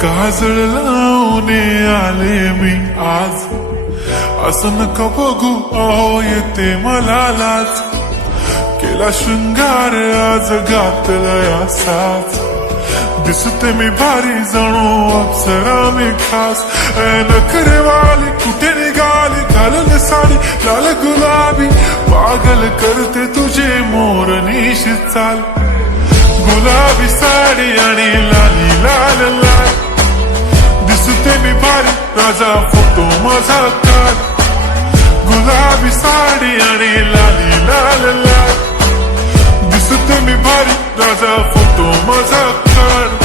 काजळ लावून आले मी आज, असं नका बघू अहो येते मला लाज. केला शृंगार आज घातलाय असाच, दिसते मी भारी जणू अप्सरा मी खास. नखरेवाली कुठे निघाली घालून साडी लाल गुलाबी, पागल करते तुझे मोरनीश चाल. गुलाबी साडी आणि लाली लाल लाल, दिसते मी भारी राजा फोटो माझा काढ. गुलाबी साडी आणि लाली लाल लाल, दिसते मी भारी राजा फोटो माझा काढ.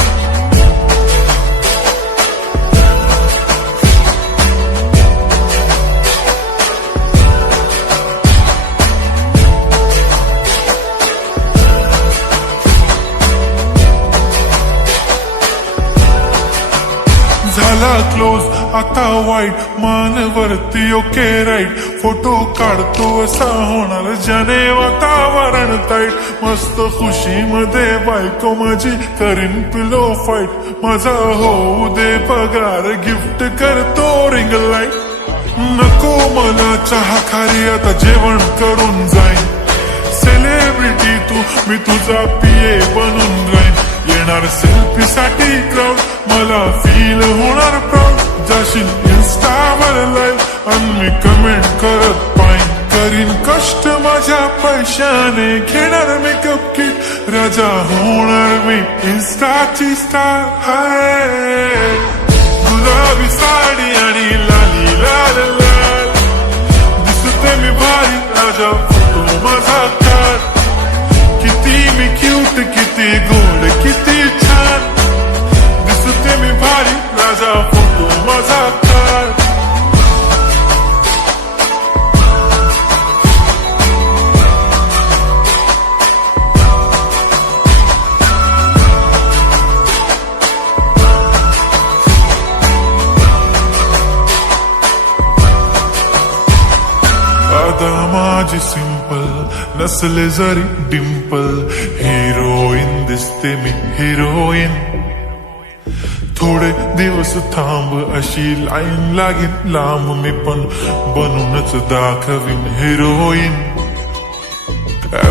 झाला क्लोज आता वाईट, मान वरती ओके राईट. फोटो काढतो असा होणार ज्याने वातावरण ताईट. मस्त खुशी मध्ये बायको माझी करीन पिलो फाईट. माझा होऊ दे पगार गिफ्ट करतो रिंग लाईट. नको मला चहा खारी आता जेवण करून जाईन. सेलिब्रिटी तू मी तुझा पिये बनून राहीन. येणार सेल्फी साठी क्राऊड मला फील होणार प्राऊड. जाशील इन्स्टावर लाईव्ह आणि मी कमेंट करत पाईन. करीन कष्ट माझ्या पैशाने घेणार मेकअप किट. राजा होणार मी इन्स्टाची स्टार. हाय गुलाबी साडी आणि लाली लाल लाल, दिसते मी भारी राजा फोटो माझा काढ. किती मी क्यूट किती गोड किती छान, दिसते मी भारी राजा फोटो माझा काढ. आता माझी सिंपल नसले जरी डिंपल, हिरोईन दिसते मी हिरोईन. थोडे दिवस थांब अशी लाईन लागीन लांब, मी पण बनूनच दाखवीन हिरोईन.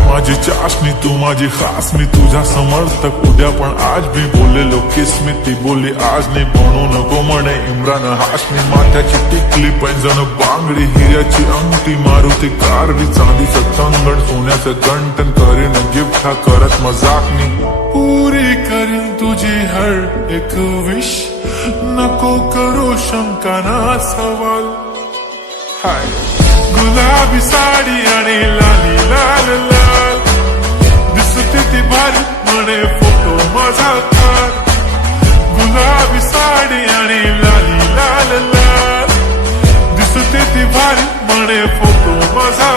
माझी चाशनी तू माझी खास, मी तुझ्या समर्थक उद्या पण आज भी बोलेलो किस मी. ती बोली आज नाही बनू नको म्हणे इम्रान हाशमी. माथ्याची टिकली पैंजण बांगडी हिऱ्याची अंगठी, मारुती कारवी चांदीचं कंगण सोन्याचं गंटन. करीन गिफ्ट हा करत मजाक मी, पुरी करीन तुझी हर एक विश. नको करू शंका ना सवाल. हाय गुलाबी साडी आणि लाली लाल लाल, दिसते ती भारी म्हणे फोटो माझा काढ. गुलाबी साडी आणि लाली लाल लाल, दिसते ती भारी म्हणे फोटो माझा.